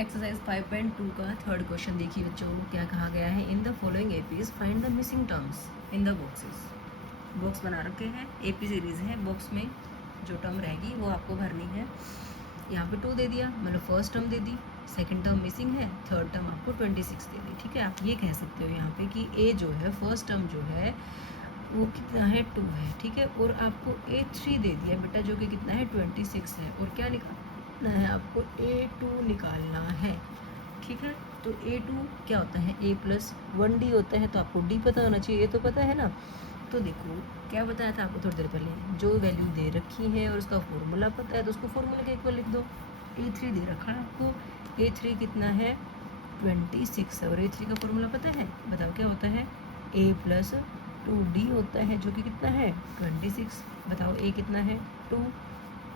Exercise 5.2 का third question देखिए बच्चों, क्या कहा गया है। In the following APs find the missing terms in the boxes. Box बना रखे हैं, एपी सीरीज़ है, बॉक्स में जो टर्म रहेगी वो आपको भरनी है। यहाँ पे 2 दे दिया, मतलब फर्स्ट टर्म दे दी, सेकंड टर्म मिसिंग है, थर्ड टर्म आपको 26 दे दी। ठीक है, आप ये कह सकते हो यहाँ पे कि ए जो है फर्स्ट टर्म जो है वो कितना है 2 है। ठीक है, और आपको A3 दे दिया बेटा जो कि कितना है 26 है, और क्या निकालना है आपको A2 निकालना है। ठीक है, तो A2 क्या होता है, A+1D होता है, तो आपको D पता होना चाहिए, ये तो पता है ना। तो देखो क्या बताया था आपको थोड़ी देर पहले, जो वैल्यू दे रखी है और उसका फॉर्मूला पता है तो उसको फॉर्मूला के इक्वल लिख दो। A3 दे रखा है आपको, A3 कितना है 26 है, और A3 का फॉर्मूला पता है, बताओ क्या होता है, A+2D होता है जो कि कितना है 26। बताओ A कितना है 2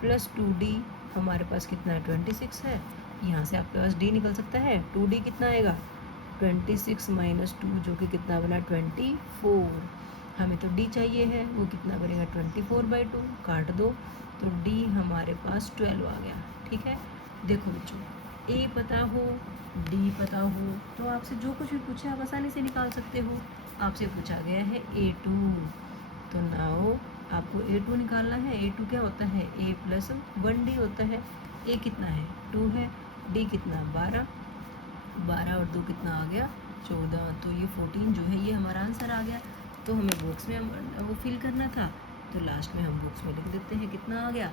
+ 2D हमारे पास कितना है 26 है। यहाँ से आपके पास D निकल सकता है, 2D कितना आएगा 26 - 2 जो कि कितना बना 24। हमें तो D चाहिए है, वो कितना बनेगा 24/2, काट दो तो D हमारे पास 12 आ गया। ठीक है, देखो बच्चों, A पता हो D पता हो तो आपसे जो कुछ भी पूछे आप आसानी से निकाल सकते हो। आपसे पूछा गया है A2, तो नाउ आपको A2 निकालना है। A2 क्या होता है, A+1D होता है। A कितना है 2 है, D कितना 12, 12 और 2 कितना आ गया 14, तो ये 14 जो है ये हमारा आंसर आ गया। तो हमें बॉक्स में वो फिल करना था, तो लास्ट में हम बॉक्स में लिख देते हैं कितना आ गया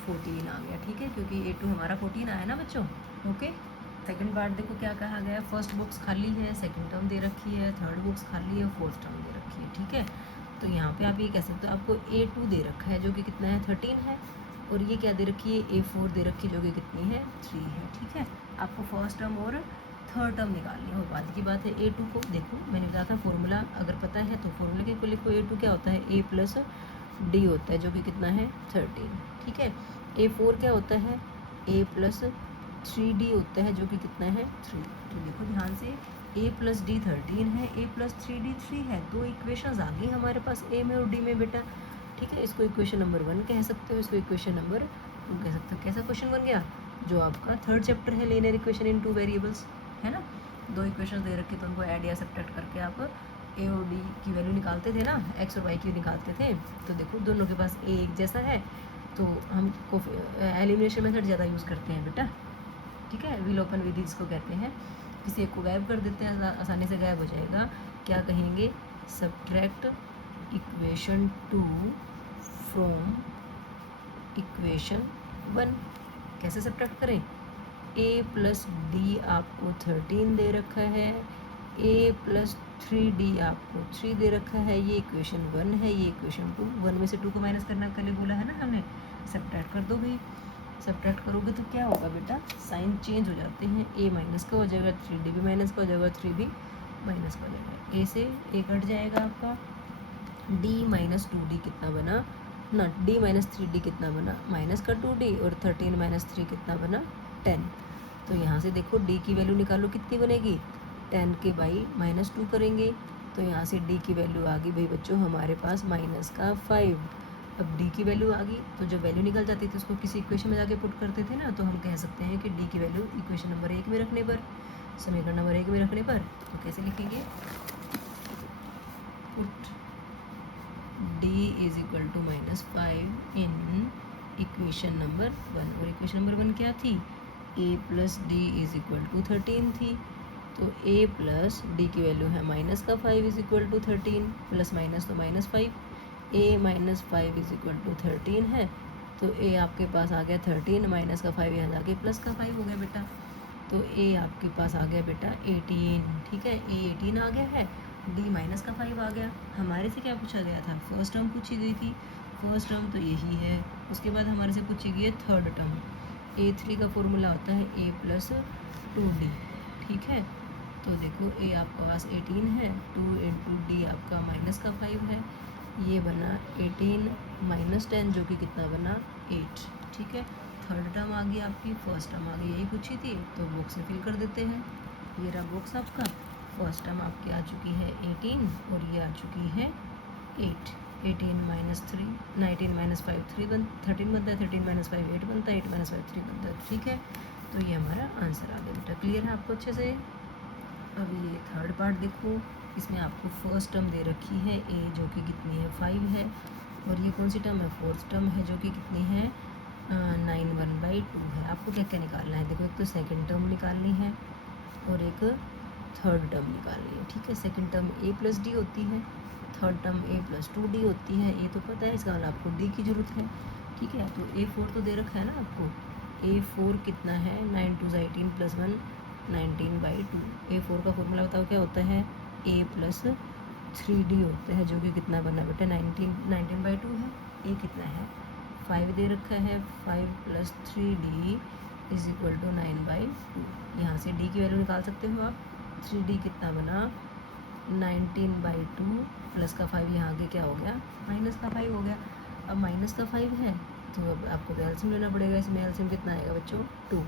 14 आ गया। ठीक है, क्योंकि A2 हमारा 14 आया ना बच्चों। ओके, सेकंड पार्ट देखो क्या कहा गया, फर्स्ट बॉक्स खाली है, सेकंड टर्म दे रखी है, थर्ड बॉक्स खाली है, फोर्थ टर्म दे रखी है। ठीक है, तो यहाँ पे आप ये कह सकते हो आपको A2 दे रखा है जो कि कितना है 13 है, और ये क्या दे रखी है A4 दे रखी है जो कि कितनी है 3 है। ठीक है, आपको फर्स्ट टर्म और थर्ड टर्म निकालनी है, और बाद की बात है A2 को देखो मैंने बताया था फॉर्मूला अगर पता है तो फॉर्मूला के को लिखो। A2 क्या होता है A+D होता है जो कि कितना है 13। ठीक है, A4 क्या होता है A+3D होता है जो कि कितना है 3। तो देखो ध्यान से A+D 13 है, A+3D 3 है, दो इक्वेशंस आ गई हमारे पास A में और D में बेटा। ठीक है, इसको इक्वेशन नंबर 1 कह सकते हो, इसको इक्वेशन नंबर 2 कह सकते हो। कैसा क्वेश्चन बन गया, जो आपका थर्ड चैप्टर है लीनियर इक्वेशन इन 2 वेरिएबल्स, है ना। दो इक्वेशन दे रखे तो उनको ऐड या सब्ट्रैक्ट करके आप A और D की वैल्यू निकालते थे ना, X और Y की निकालते थे। तो देखो दोनों के पास A एक जैसा है, तो हम एलिमिनेशन मेथड ज़्यादा यूज़ करते हैं बेटा। ठीक है, विलोपन विधि जिसको कहते हैं, किसी एक को गायब कर देते हैं, आसानी से गायब हो जाएगा। क्या कहेंगे, सब्ट्रैक्ट इक्वेशन 2 फ्रॉम इक्वेशन 1। कैसे सब्ट्रैक्ट करें, A+D आपको 13 दे रखा है, A+3D आपको 3 दे रखा है, ये इक्वेशन 1 है, ये इक्वेशन 2। 1 में से 2 को माइनस करना कल बोला है ना हमने, सब्ट्रैक्ट कर दो भाई। सब्ट्रैक्ट करोगे तो क्या होगा बेटा, साइन चेंज हो जाते हैं, A माइनस का हो जाएगा, 3D भी माइनस का हो जाएगा, 3 भी माइनस का हो जाएगा। A से A कट जाएगा आपका, D - 2D कितना बना ना, D - 3D कितना बना माइनस का 2D, और 13 - 3 कितना बना 10। तो यहाँ से देखो D की वैल्यू निकालो कितनी बनेगी, 10 के बाई -2 करेंगे, तो यहाँ से D की वैल्यू आ गई भाई बच्चों हमारे पास -5। अब D की वैल्यू आ गई, तो जब वैल्यू निकल जाती थी उसको किसी इक्वेशन में जाके पुट करते थे ना, तो हम कह सकते हैं कि D की वैल्यू इक्वेशन नंबर 1 में रखने पर, समीकरण नंबर 1 में रखने पर, तो कैसे लिखेंगे, put D = -5 in equation number 1। और इक्वेशन नंबर 1 क्या थी, A+D = 13 थी। तो A+D की वैल्यू है -5 = 13, प्लस माइनस तो -5, A - 5 = 13 है, तो A आपके पास आ गया 13, माइनस का 5 यहाँ जाके प्लस का 5 हो गया बेटा, तो A आपके पास आ गया बेटा 18। ठीक है, A 18 आ गया है, D - 5 आ गया। हमारे से क्या पूछा गया था, फर्स्ट टर्म पूछी गई थी, फर्स्ट टर्म तो यही है। उसके बाद हमारे से पूछी गई है थर्ड टर्म, A3 का फॉर्मूला होता है A+2D। ठीक है, तो देखो A आपका पास 18 है, 2 × D आपका -5 है, ये बना 18 - 10 जो कि कितना बना 8। ठीक है, थर्ड टर्म आ गई आपकी, फर्स्ट टर्म आ गई, यही पूछी थी, तो बॉक्स में फिल कर देते हैं। ये रहा बॉक्स आपका, फर्स्ट टर्म आपकी आ चुकी है 18 और ये आ चुकी है 8। 18 - 3 19 - 5 13 बनता है, 13 - 5 8 बनता है, 8 - 5 3 बनता है। ठीक है, तो ये हमारा आंसर आ गया बेटा। क्लियर है आपको अच्छे से? अब ये थर्ड पार्ट देखो, इसमें आपको फर्स्ट टर्म दे रखी है ए, जो कि कितनी है 5 है, और ये कौन सी टर्म है, फोर्थ टर्म है, जो कि कितनी है 9/2 है। आपको क्या क्या निकालना है, देखो एक तो सेकेंड टर्म निकालनी है और एक थर्ड टर्म निकालनी है। ठीक है, सेकेंड टर्म a+d होती है, थर्ड टर्म a+2d होती है। ये तो पता है, इसका मतलब आपको d की ज़रूरत है। ठीक है, तो a4 तो दे रखा है ना आपको। a4 कितना है 9 2 18 + 1 19/2। a4 का फॉर्मूला बताओ क्या होता है, a+3d होता है, जो कि कितना बना बेटा 19/2 है। a कितना है 5 दे रखा है, 5 + 3d = 9/2। यहाँ से d की वैल्यू निकाल सकते हो आप। 3d कितना बना 19/2 प्लस का 5, यहाँ आगे क्या हो गया माइनस का 5 हो गया। अब माइनस का 5 है तो अब आपको एलसीएम लेना पड़ेगा। इसमें एलसीएम कितना आएगा बच्चों 2,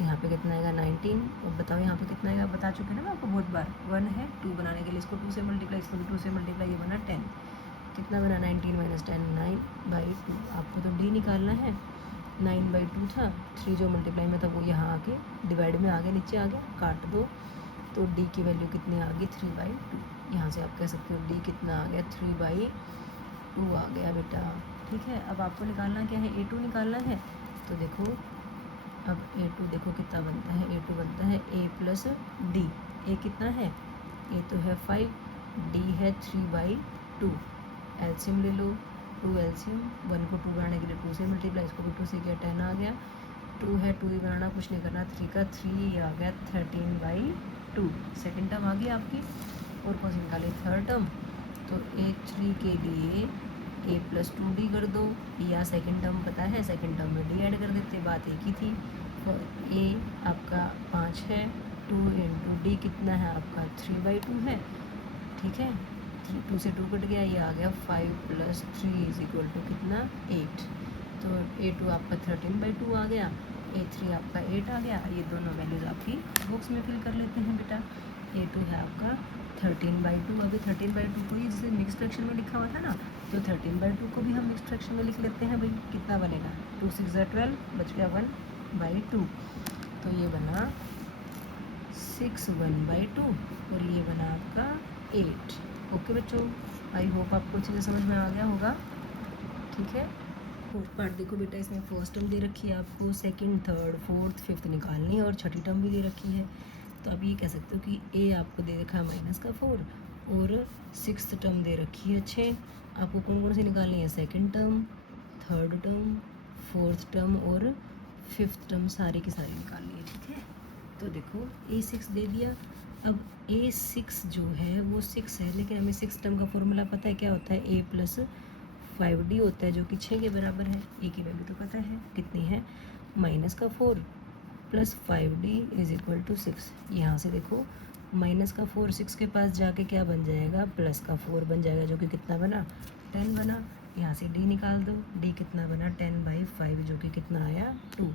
यहाँ पे कितना आएगा 19। और बताओ यहाँ पे कितना आएगा, बता चुके ना मैं आपको बहुत बार। 1 है, 2 बनाने के लिए इसको 2 से मल्टीप्लाई, इसको भी 2 से मल्टीप्लाई, ये बना 10। कितना बना 19 - 10 9/2। आपको तो d निकालना है, 9/2 था, 3 जो मल्टीप्लाई में था वो यहाँ आके डिवाइड में आगे नीचे आ गया, काट दो तो d की वैल्यू कितनी आ गई 3/2। यहाँ से आप कह सकते हो d कितना आ गया 3/2 आ गया बेटा। ठीक है, अब आपको निकालना क्या है, a2 निकालना है। तो देखो अब a2 देखो कितना बनता है, a2 बनता है a+d। a कितना है, a तो है 5, d है 3/2। एलसीएम ले लो, 2 एलसीएम, 1 को 2 बनाने के लिए 2 से मल्टीप्लाई, इसको भी 2 से किया 10 आ गया। 2 है, 2 ही बनाना, कुछ नहीं करना, 3 का 3 आ गया 13/2। सेकेंड टर्म आ गई आपकी। और कौन सी निकाली, थर्ड टर्म। तो a3 के लिए a+2d कर दो, या सेकेंड टर्म पता है, सेकेंड टर्म में d ऐड कर देते, बात एक ही थी। और a आपका 5 है, 2 × d कितना है आपका 3/2 है। ठीक है, 2 से 2 कट गया, ये आ गया 5 + 3 = कितना 8। तो a2 आपका 13/2 आ गया, a3 आपका 8 आ गया। ये दोनों वैल्यूज़ आपकी बॉक्स में फिल कर लेते हैं बेटा। a2 है आपका 13/2। अभी 13/2 को ही जैसे मिक्स फ्रैक्शन में लिखा हुआ था ना, तो 13/2 को भी हम मिक्स फ्रैक्शन में लिख लेते हैं भाई। कितना बनेगा 2 6 12, बच गया 1/2। तो ये बना 6 1/2 और ये बना आपका 8। ओके बच्चों, आई होप आपको अच्छे से समझ में आ गया होगा। ठीक है, फोर्थ पार्ट देखो बेटा, इसमें फर्स्ट टर्म दे रखी है आपको, सेकंड थर्ड फोर्थ फिफ्थ निकालनी है, और छठी टर्म भी दे रखी है। तो आप ये कह सकते हो कि ए आपको दे रखा है -4 और सिक्स्थ टर्म दे रखी है 6। आपको कौन कौन सी निकालनी है, second term, third term, fourth term और फिफ्थ टर्म, सारी की सारी निकालनी है। ठीक है, तो देखो A6 दे दिया। अब A6 जो है वो 6 है, लेकिन हमें सिक्स टर्म का फॉर्मूला पता है क्या होता है, a+5d होता है, जो कि 6 के बराबर है। a की वैल्यू तो पता है कितनी है, -4 + 5d = 6। यहाँ से देखो -4 6 के पास जाके क्या बन जाएगा, +4 बन जाएगा, जो कि कितना बना 10 बना। यहाँ से d निकाल दो, d कितना बना 10/5, जो कि कितना आया 2।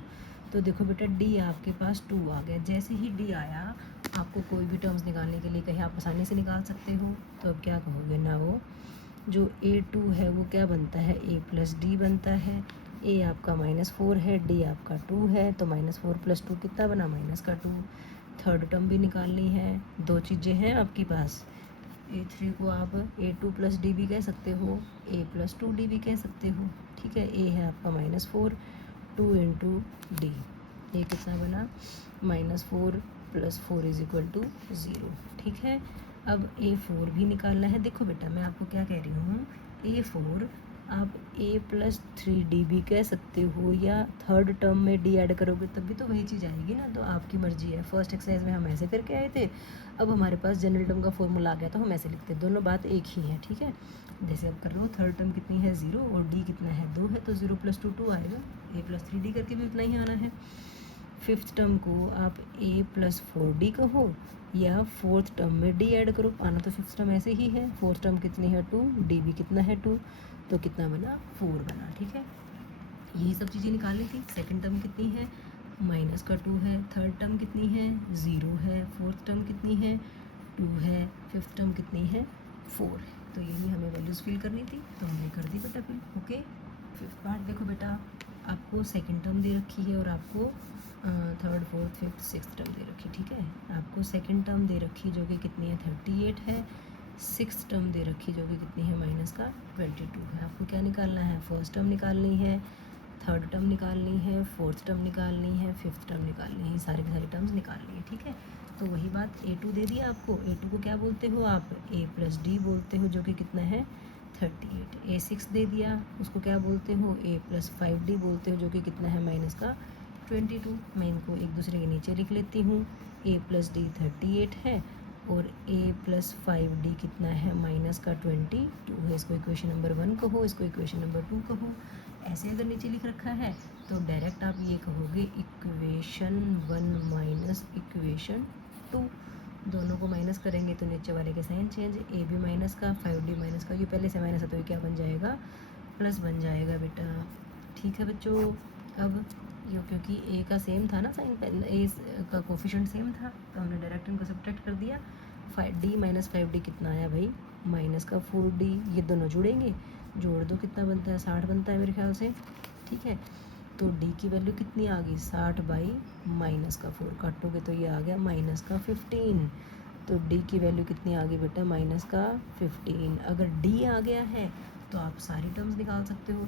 तो देखो बेटा d आपके पास 2 आ गया। जैसे ही d आया, आपको कोई भी टर्म्स निकालने के लिए कहीं आप आसानी से निकाल सकते हो। तो अब क्या कहोगे ना, वो जो a2 है वो क्या बनता है, a+d बनता है। a आपका -4 है, d आपका 2 है, तो -4 + 2 कितना बना -2। थर्ड टर्म भी निकालनी है, दो चीज़ें हैं आपके पास। a3 को आप a2 + d भी कह सकते हो, a+2d भी कह सकते हो। ठीक है, a है आपका -4, 2 × d, ये कितना बना -4 + 4 = 0। ठीक है, अब a4 भी निकालना है। देखो बेटा मैं आपको क्या कह रही हूँ, a4 आप a+3d भी कह सकते हो, या थर्ड टर्म में d ऐड करोगे तब भी तो वही चीज़ आएगी ना, तो आपकी मर्जी है। फर्स्ट एक्सरसाइज में हम ऐसे करके आए थे, अब हमारे पास जनरल टर्म का फॉर्मूला आ गया तो हम ऐसे लिखते हैं, दोनों बात एक ही है। ठीक है, जैसे अब कर लो, थर्ड टर्म कितनी है 0 और d कितना है 2 है, तो 0 + 2 2 आएगा, a+3d करके भी उतना ही आना है। फिफ्थ टर्म को आप a+4d कहो, या फोर्थ टर्म में d ऐड करो, आना तो फिफ्थ टर्म ऐसे ही है। फोर्थ टर्म कितनी है 2, d भी कितना है 2, तो कितना बना 4 बना। ठीक है, यही सब चीज़ें निकालनी थी। सेकंड टर्म कितनी है -2 है, थर्ड टर्म कितनी है 0 है, फोर्थ टर्म कितनी है 2 है, फिफ्थ टर्म कितनी है 4 है। तो यही हमें वैल्यूज़ फिल करनी थी, तो हमने कर दी बेटा फिल। ओके, फिफ्थ पार्ट देखो बेटा, आपको सेकंड टर्म दे रखी है और आपको third fourth fifth six term दे रखी, ठीक है। आपको सेकंड टर्म दे रखी जो कि कितनी है 38 है, सिक्स टर्म दे रखी जो कि कितनी है माइनस का 22 है। आपको क्या निकालना है, फर्स्ट टर्म निकालनी है, थर्ड टर्म निकालनी है, फोर्थ टर्म निकालनी है, फिफ्थ टर्म निकालनी है, सारी टर्म्स निकालनी है, ठीक है। तो वही बात A2 दे दिया आपको, A2 को क्या बोलते हो आप, A+D बोलते हो जो कि कितना है 38। A6 दे दिया, उसको क्या बोलते हो A+5D बोलते हो जो कि कितना है माइनस का 22। मैं इनको एक दूसरे के नीचे लिख लेती हूँ। A+D 38 है और A+5D कितना है माइनस का 22 है। इसको इक्वेशन नंबर 1 कहो, इसको इक्वेशन नंबर 2 कहो। ऐसे अगर नीचे लिख रखा है तो डायरेक्ट आप ये कहोगे इक्वेशन 1 माइनस इक्वेशन 2। दोनों को माइनस करेंगे तो नीचे वाले के साइन चेंज, ए भी माइनस का 5D माइनस का, ये पहले से माइनस है तो ये क्या बन जाएगा प्लस बन जाएगा बेटा, ठीक है बच्चों। अब यो क्योंकि ए का सेम था ना साइन, ए का कोफिशिएंट सेम था तो हमने डायरेक्ट इनको सब्ट्रैक्ट कर दिया। 5D माइनस 5D कितना आया भाई माइनस का 4D, ये दोनों जुड़ेंगे, जोड़ दो कितना बनता है 60 बनता है मेरे ख्याल से, ठीक है। तो D की वैल्यू कितनी आ गई 60 बाई माइनस का 4, काटोगे तो ये आ गया माइनस का 15। तो D की वैल्यू कितनी आ गई बेटा माइनस का 15। अगर D आ गया है तो आप सारी टर्म्स निकाल सकते हो।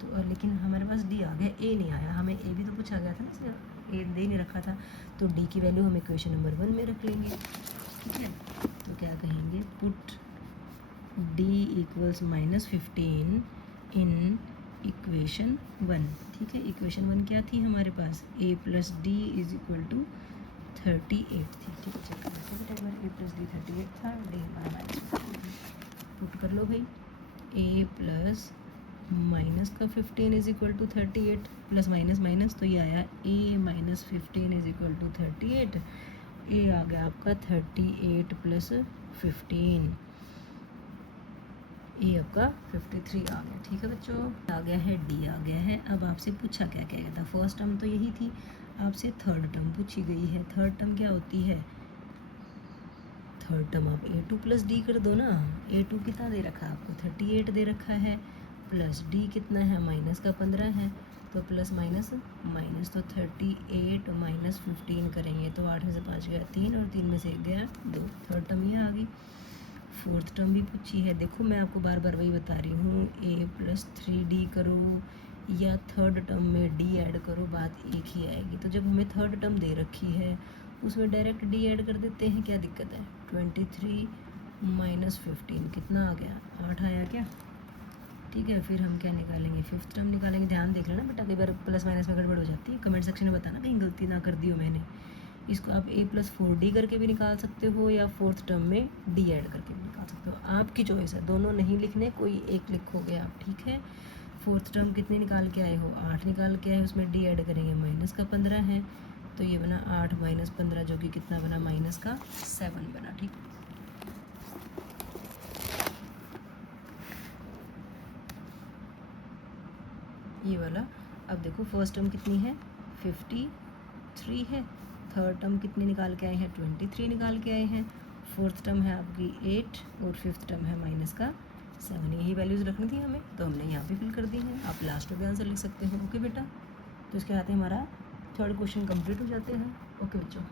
तो लेकिन हमारे पास D आ गया, A नहीं आया, हमें A भी तो पूछा गया था ना, इसलिए A दे नहीं रखा था। तो D की वैल्यू हम इक्वेशन नंबर 1 में रख लेंगे, ठीक है। तो क्या कहेंगे, put D equals -15 in equation 1, ठीक है। इक्वेशन 1 क्या थी हमारे पास, A+D इज इक्वल टू 38 थी, ठीक है। चेक कर लेते हैं बेटा, A+D 38 था, D हमारा पुट कर लो भाई, A प्लस माइनस का 15 is equal to 38 plus minus minus तो ये आया A minus 15 is equal to 38। A आ गया आपका 38 प्लस 15, ये आपका 53 आ गया, ठीक है बच्चों। आ गया है D आ गया है। अब आपसे पूछा क्या क्या गया था, फर्स्ट टर्म तो यही थी, आपसे थर्ड टर्म पूछी गई है। थर्ड टर्म क्या होती है, थर्ड टर्म आप A2 प्लस D कर दो ना। A2 कितना दे रखा है आपको 38 दे रखा है, प्लस D कितना है माइनस का 15 है, तो प्लस माइनस माइनस, तो 38 माइनस 15 करेंगे तो 8 में से 5 गया 3 और 3 में से 1 गया 2, थर्ड टर्म ये आ गई। फोर्थ टर्म भी पूछी है, देखो मैं आपको बार बार वही बता रही हूँ, A+3D करो या थर्ड टर्म में D ऐड करो, बात एक ही आएगी। तो जब हमें थर्ड टर्म दे रखी है उसमें डायरेक्ट D ऐड कर देते हैं, क्या दिक्कत है। 23 माइनस 15 कितना आ गया 8 आया क्या, ठीक है। फिर हम क्या निकालेंगे, फिफ्थ टर्म निकालेंगे। ध्यान देख लेना बेटा, कई बार प्लस माइनस में गड़बड़ हो जाती है, कमेंट सेक्शन में बताना कहीं गलती ना कर दी हो मैंने। इसको आप A+4D करके भी निकाल सकते हो या फोर्थ टर्म में D ऐड करके भी निकाल सकते हो, आपकी चॉइस है। दोनों नहीं लिखने, कोई एक लिखोगे आप, ठीक है। फोर्थ टर्म कितनी निकाल के आए हो 8 निकाल के आए, उसमें D ऐड करेंगे माइनस का 15 है, तो ये बना 8 माइनस 15 जो कि कितना बना माइनस का 7 बना, ठीक। ये वाला। अब देखो फर्स्ट टर्म कितनी है 53 है, थर्ड टर्म कितनी निकाल के आए हैं 23 निकाल के आए हैं, फोर्थ टर्म है आपकी 8 और फिफ्थ टर्म है माइनस का 7। यही वैल्यूज़ रखनी थी हमें, तो हमने यहाँ पे फिल कर दी हैं। आप लास्ट में भी आंसर लिख सकते हो, ओके बेटा। तो इसके आते हमारा थर्ड क्वेश्चन कंप्लीट हो जाते हैं, ओके बच्चों।